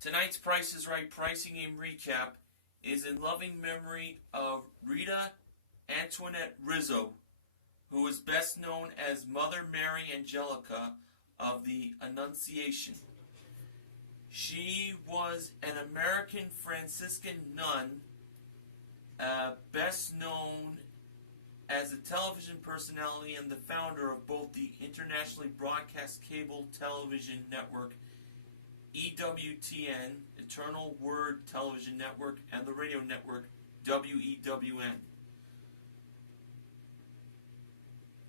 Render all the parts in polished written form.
Tonight's Price is Right pricing game recap is in loving memory of Rita Antoinette Rizzo, who is best known as Mother Mary Angelica of the Annunciation. She was an American Franciscan nun, best known as a television personality and the founder of both the internationally broadcast cable television network EWTN, Eternal Word Television Network, and the radio network WEWN.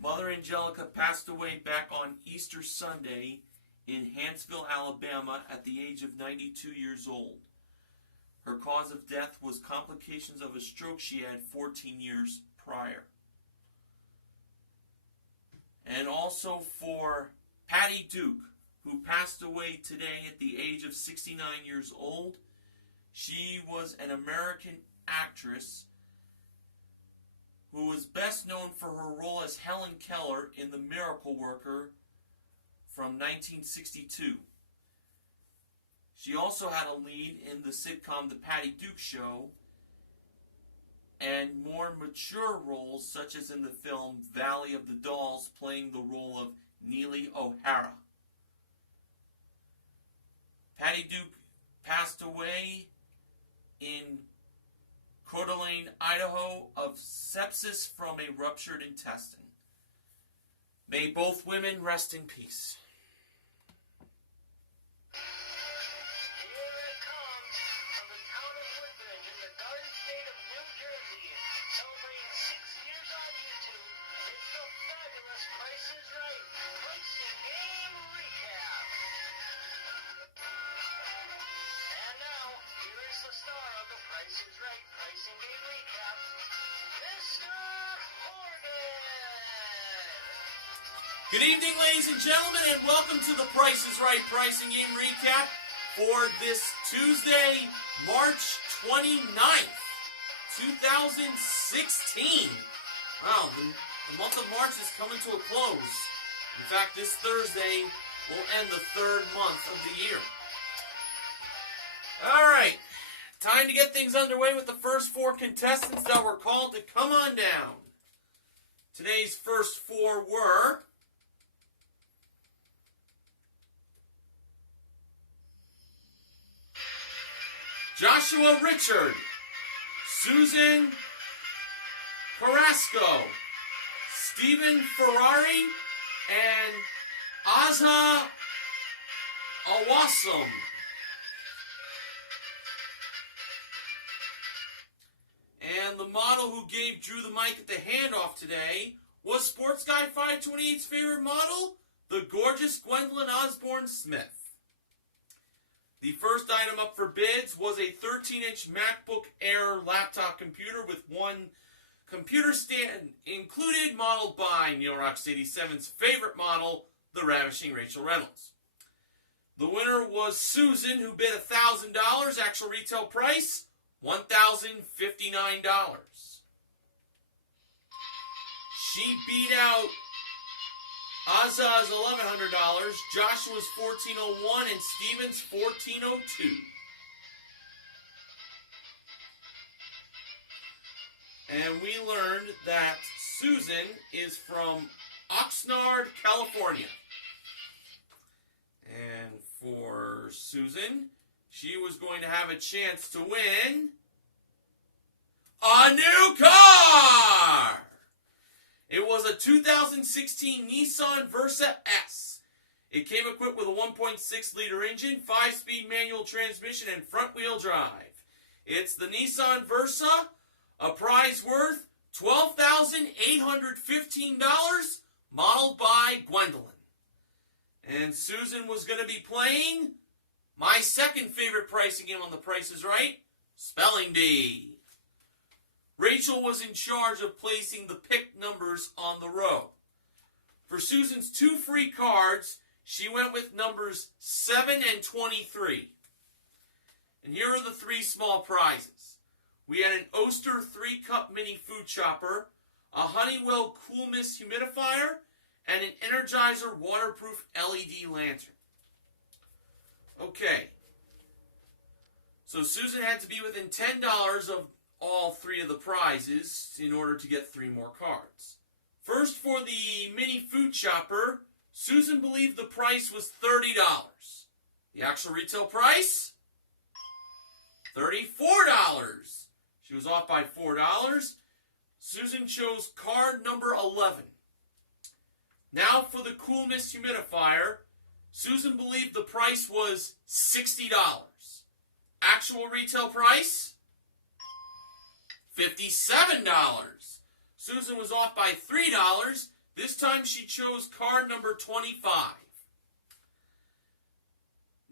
Mother Angelica passed away back on Easter Sunday in Huntsville, Alabama at the age of 92 years old. Her cause of death was complications of a stroke she had 14 years prior. And also for Patty Duke, who passed away today at the age of 69 years old. She was an American actress who was best known for her role as Helen Keller in The Miracle Worker from 1962. She also had a lead in the sitcom The Patty Duke Show and more mature roles such as in the film Valley of the Dolls, playing the role of Neely O'Hara. Patty Duke passed away in Coeur d'Alene, Idaho, of sepsis from a ruptured intestine. May both women rest in peace. Good evening, ladies and gentlemen, and welcome to the Price is Right pricing game recap for this Tuesday, March 29th, 2016. Wow, the month of March is coming to a close. In fact, this Thursday will end the third month of the year. All right, time to get things underway with the first four contestants that were called to come on down. Today's first four were Joshua Richard, Susan Carrasco, Stephen Ferrari, and Azha Awasam. And the model who gave Drew the mic at the handoff today was Sports Guy 528's favorite model, the gorgeous Gwendolyn Osborne Smith. The first item up for bids was a 13-inch MacBook Air laptop computer with one computer stand included, modeled by Neil Rocks 87's favorite model, the Ravishing Rachel Reynolds. The winner was Susan, who bid $1,000, actual retail price $1,059. She beat out Azza's $1,100, Joshua's $1,401, and Steven's $1,402. And we learned that Susan is from Oxnard, California. And for Susan, she was going to have a chance to win a new car! It was a 2016 Nissan Versa S. It came equipped with a 1.6-liter engine, 5-speed manual transmission, and front-wheel drive. It's the Nissan Versa, a prize worth $12,815, modeled by Gwendolyn. And Susan was going to be playing my second favorite pricing game on The Price is Right, Spelling Bee. Rachel was in charge of placing the picked numbers on the row. For Susan's two free cards, she went with numbers 7 and 23. And here are the three small prizes. We had an Oster 3-cup mini food chopper, a Honeywell Cool Mist humidifier, and an Energizer waterproof LED lantern. Okay, So Susan had to be within $10 of all three of the prizes in order to get 3 more cards. First, for the mini food shopper, Susan believed the price was $30. The actual retail price? $34. She was off by $4. Susan chose card number 11. Now for the Cool Mist humidifier, Susan believed the price was $60. Actual retail price? $57. Susan was off by $3. This time she chose card number 25.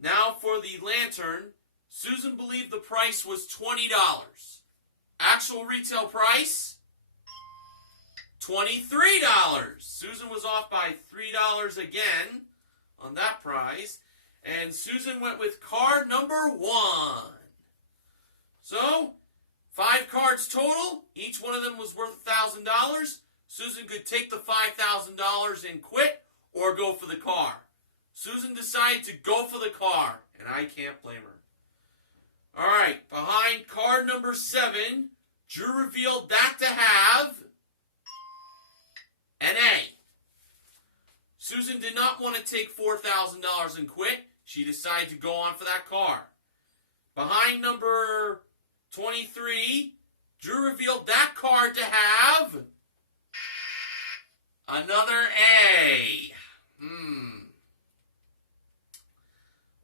Now for the lantern, Susan believed the price was $20. Actual retail price? $23. Susan was off by $3 again on that prize. And Susan went with card number 1. So, 5 cards total. Each one of them was worth $1,000. Susan could take the $5,000 and quit or go for the car. Susan decided to go for the car, and I can't blame her. All right, behind card number 7, Drew revealed that to have an A. Susan did not want to take $4,000 and quit. She decided to go on for that car. Behind number 23, Drew revealed that card to have another A.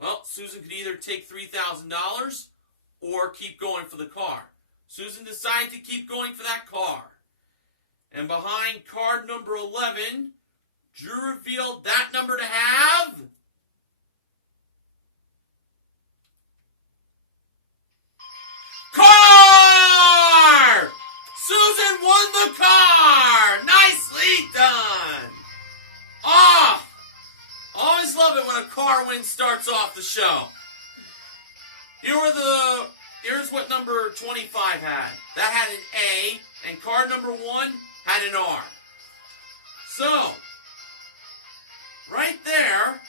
Well, Susan could either take $3,000 or keep going for the car. Susan decided to keep going for that car. And behind card number 11, Drew revealed that number to have car! Susan won the car! Nicely done! Oh, always love it when a car win starts off the show. Here's what number 25 had. That had an A, and card number 1 had an R. So, right there,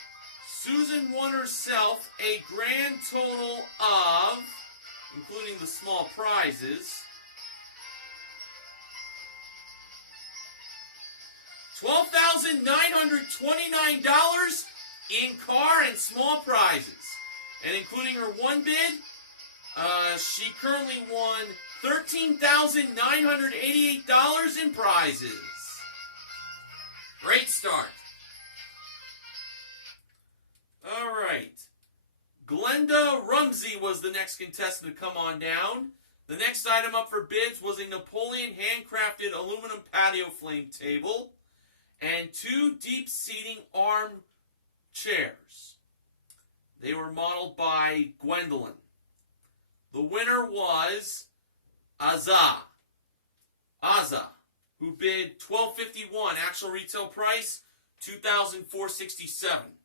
Susan won herself a grand total of, including the small prizes, $12,929 in car and small prizes. And including her one bid, she currently won $13,988 in prizes. Great start. All right. Glenda Rumsey was the next contestant to come on down. The next item up for bids was a Napoleon handcrafted aluminum patio flame table and 2 deep seating arm chairs. They were modeled by Gwendolyn. The winner was Azza, who bid $1,251. Actual retail price $2,467.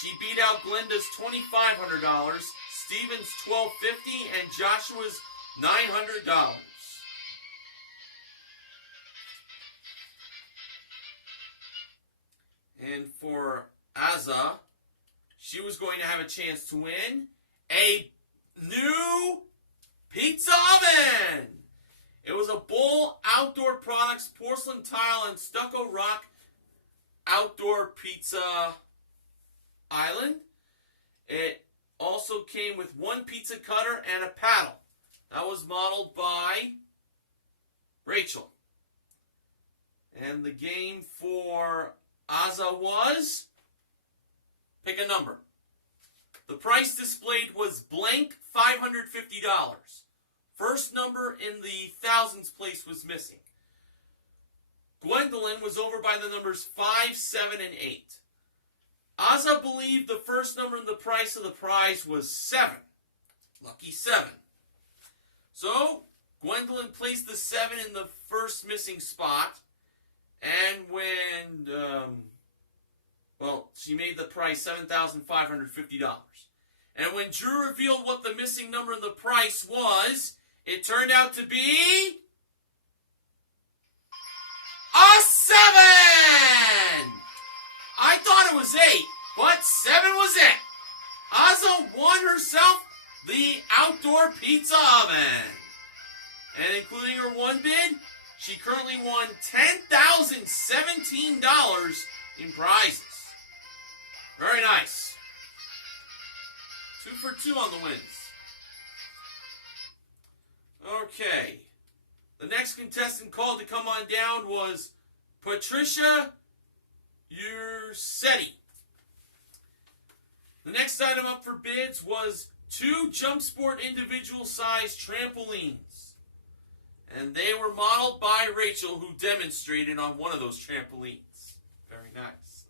She beat out Glenda's $2,500, Steven's $1,250, and Joshua's $900. And for Azza, she was going to have a chance to win a new pizza oven. It was a Bowl Outdoor Products porcelain tile and stucco rock outdoor pizza island. It also came with 1 pizza cutter and a paddle. That was modeled by Rachel. And the game for Azza was, pick a number. The price displayed was blank $550. First number in the thousands place was missing. Gwendolyn was over by the numbers 5, 7, and 8. Azza believed the first number in the price of the prize was 7. Lucky 7. So, Gwendolyn placed the 7 in the first missing spot. And when, she made the price $7,550. And when Drew revealed what the missing number in the price was, it turned out to be a 7! I thought it was 8, but 7 was it. Ozza won herself the outdoor pizza oven. And including her one bid, she currently won $10,017 in prizes. Very nice. 2 for 2 on the wins. Okay. The next contestant called to come on down was Patricia Ursetti. The next item up for bids was 2 Jump Sport individual-sized trampolines. And they were modeled by Rachel, who demonstrated on one of those trampolines. Very nice.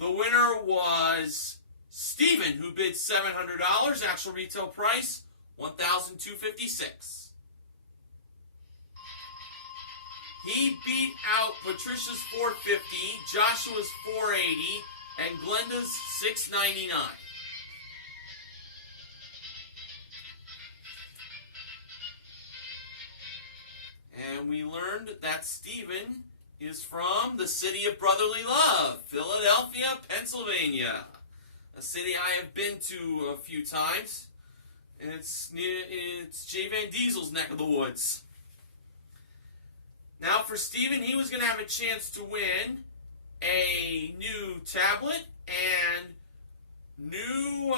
The winner was Steven, who bid $700. Actual retail price, $1,256. He beat out Patricia's $450, Joshua's $480, and Glenda's $699. And we learned that Stephen is from the city of brotherly love, Philadelphia, Pennsylvania. A city I have been to a few times. And it's Jay Van Diesel's neck of the woods. Now for Stephen, he was going to have a chance to win a new tablet and new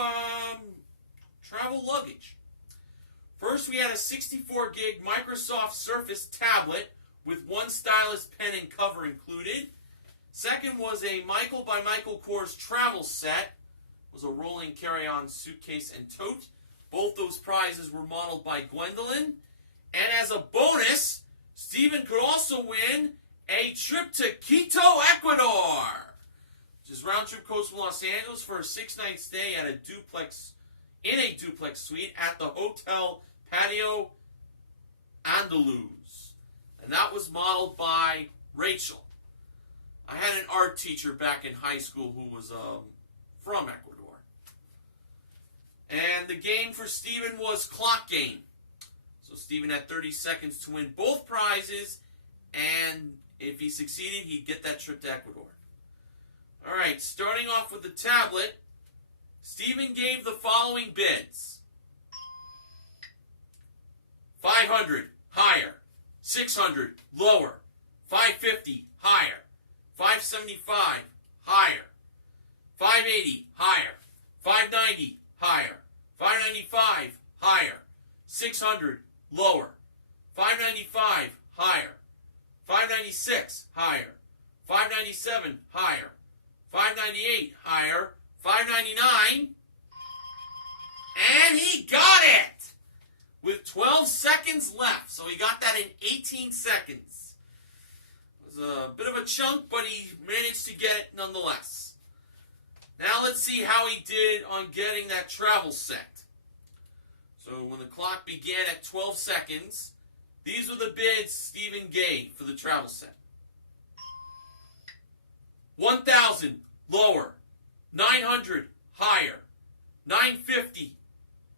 travel luggage. First, we had a 64-gig Microsoft Surface tablet with 1 stylus, pen, and cover included. Second was a Michael by Michael Kors travel set. It was a rolling carry-on suitcase and tote. Both those prizes were modeled by Gwendolyn. And as a bonus, Stephen could also win a trip to Quito, Ecuador, which is round-trip coast from Los Angeles for a 6-night stay at a duplex suite at the Hotel Patio Andaluz. And that was modeled by Rachel. I had an art teacher back in high school who was from Ecuador. And the game for Stephen was clock game. So Stephen had 30 seconds to win both prizes, and if he succeeded, he'd get that trip to Ecuador. All right, starting off with the tablet, Stephen gave the following bids. 500, higher. 600, lower. 550, higher. 575, higher. 580, higher. 590, higher. 595, higher. 600, lower. 595, higher. 596, higher. 597, higher. 598, higher. 599, and he got it with 12 seconds left. So he got that in 18 seconds. It was a bit of a chunk, but he managed to get it nonetheless. Now let's see how he did on getting that travel set. So when the clock began at 12 seconds, these were the bids Stephen gave for the travel set. 1,000, lower. 900, higher. 950,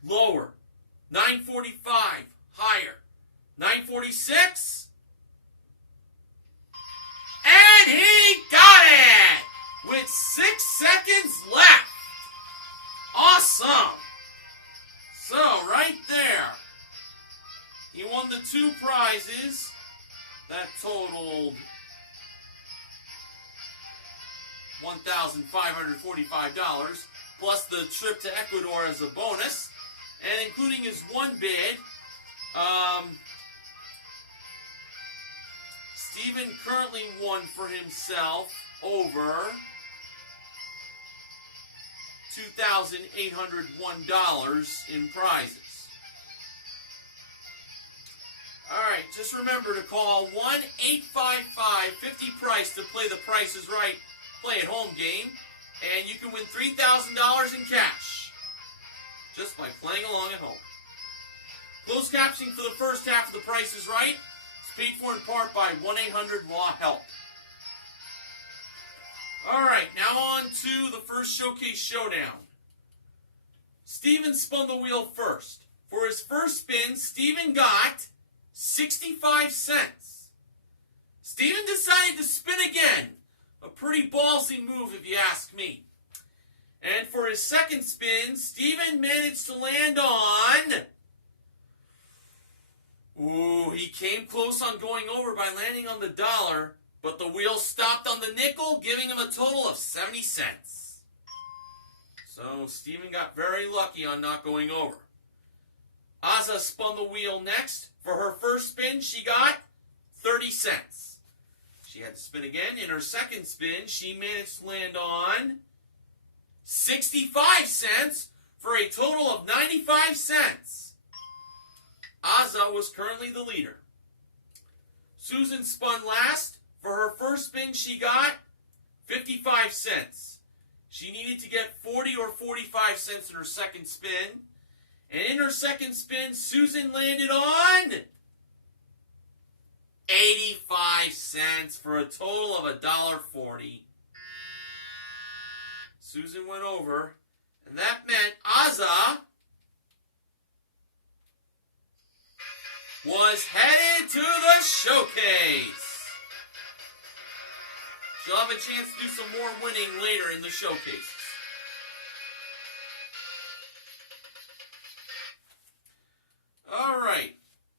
lower. 945, higher. 946, and he got it with 6 seconds left. Awesome. So right there, he won the 2 prizes that totaled $1,545, plus the trip to Ecuador as a bonus, and including his one bid, Stephen currently won for himself over $2,801 in prizes. Alright, just remember to call 1-855-50-PRICE to play the Price is Right Play at Home game, and you can win $3,000 in cash just by playing along at home. Closed captioning for the first half of The Price is Right is paid for in part by 1-800-LAW-HELP. Alright, now on to the first Showcase Showdown. Stephen spun the wheel first. For his first spin, Stephen got 65 cents. Stephen decided to spin again. A pretty ballsy move if you ask me. And for his second spin, Steven managed to land on... Ooh, he came close on going over by landing on the dollar, but the wheel stopped on the nickel, giving him a total of 70 cents. So Steven got very lucky on not going over. Azza spun the wheel next. For her first spin, she got 30 cents. She had to spin again. In her second spin, she managed to land on 65 cents for a total of 95 cents. Azza was currently the leader. Susan spun last. For her first spin, she got 55 cents. She needed to get 40 or 45 cents in her second spin. And in her second spin, Susan landed on 85 cents for a total of $1.40. Susan went over, and that meant Azza was headed to the showcase. She'll have a chance to do some more winning later in the showcases. All right.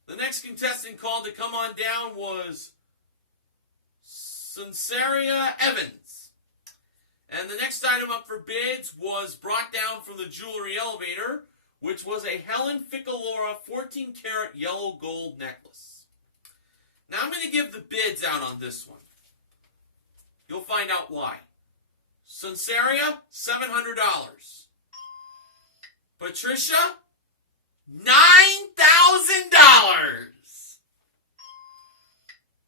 The next contestant called to come on down was Sunsaria Evans. And the next item up for bids was brought down from the jewelry elevator, which was a Helen Ficalora 14-karat yellow gold necklace. Now I'm going to give the bids out on this one. You'll find out why. Sunsaria, $700. Patricia, $9,000.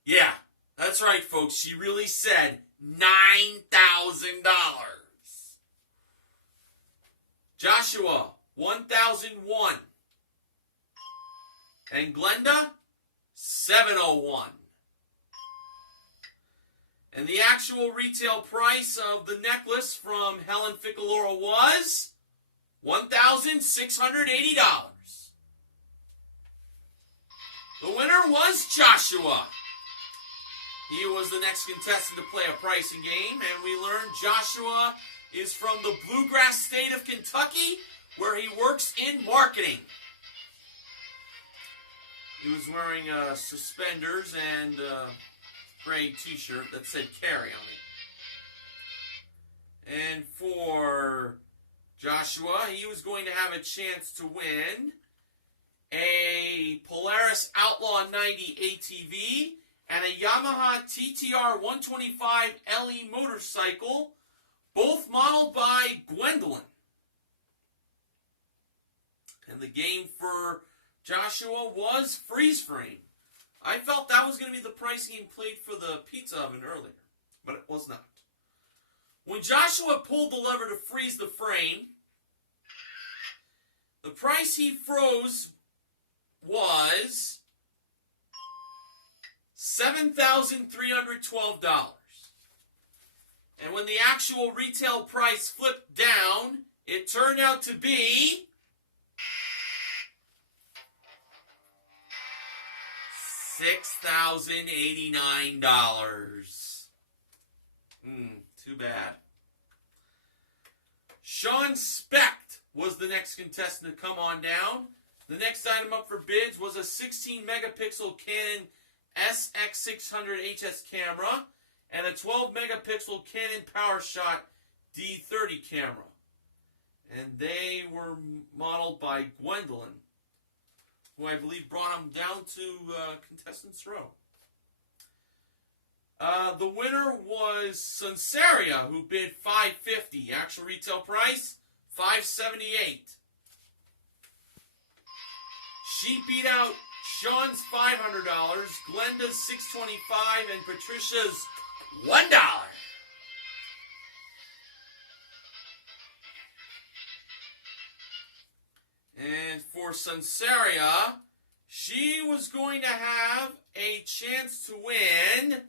Yeah, that's right, folks. She really said $9,000. Joshua, $1,001. And Glenda, $701. And the actual retail price of the necklace from Helen Ficalora was $1,680. The winner was Joshua. He was the next contestant to play a pricing game, and we learned Joshua is from the bluegrass state of Kentucky, where he works in marketing. He was wearing suspenders and a gray t-shirt that said Carry on it. And for Joshua, he was going to have a chance to win a Polaris Outlaw 90 ATV and a Yamaha TTR 125 LE motorcycle, both modeled by Gwendolyn. And the game for Joshua was Freeze Frame. I felt that was going to be the price game played for the pizza oven earlier, but it was not. When Joshua pulled the lever to freeze the frame, the price he froze was $7,312. And when the actual retail price flipped down, it turned out to be $6,089. Too bad. Sean Specht was the next contestant to come on down. The next item up for bids was a 16-megapixel Canon SX600 HS camera and a 12-megapixel Canon PowerShot D30 camera. And they were modeled by Gwendolyn, who I believe brought them down to Contestants Row. The winner was Sunsaria, who bid $550. Actual retail price, $578. She beat out Sean's $500, Glenda's $625, and Patricia's $1. And for Sunsaria, she was going to have a chance to win.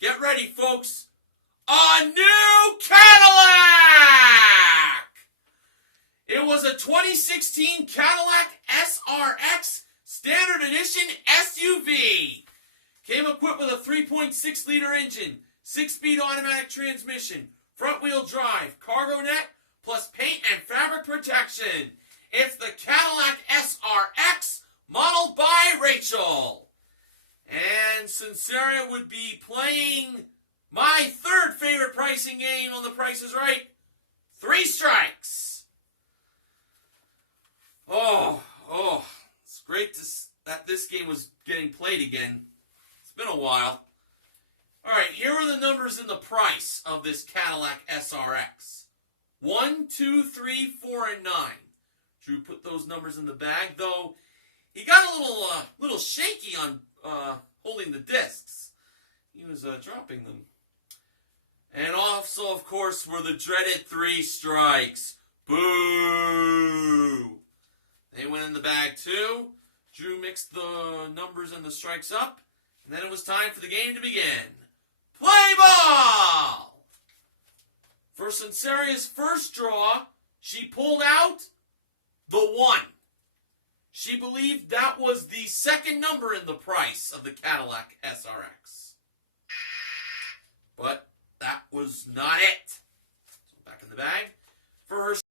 Get ready, folks. A new Cadillac! It was a 2016 Cadillac SRX Standard Edition SUV. Came equipped with a 3.6-liter engine, 6-speed automatic transmission, front front-wheel drive, cargo net, plus paint and fabric protection. It's the Cadillac SRX, modeled by Rachel. And Sincera would be playing my third favorite pricing game on The Price is Right, Three Strikes. It's great that this game was getting played again. It's been a while. All right, here are the numbers in the price of this Cadillac SRX. 1, 2, 3, 4, and 9. Drew put those numbers in the bag, though he got a little shaky on holding the discs. He was dropping them. And also, of course, were the dreaded 3 strikes. Boo! They went in the bag, too. Drew mixed the numbers and the strikes up, and then it was time for the game to begin. Play ball! For Sinceria's first draw, she pulled out the 1. She believed that was the second number in the price of the Cadillac SRX. But that was not it. So back in the bag. For her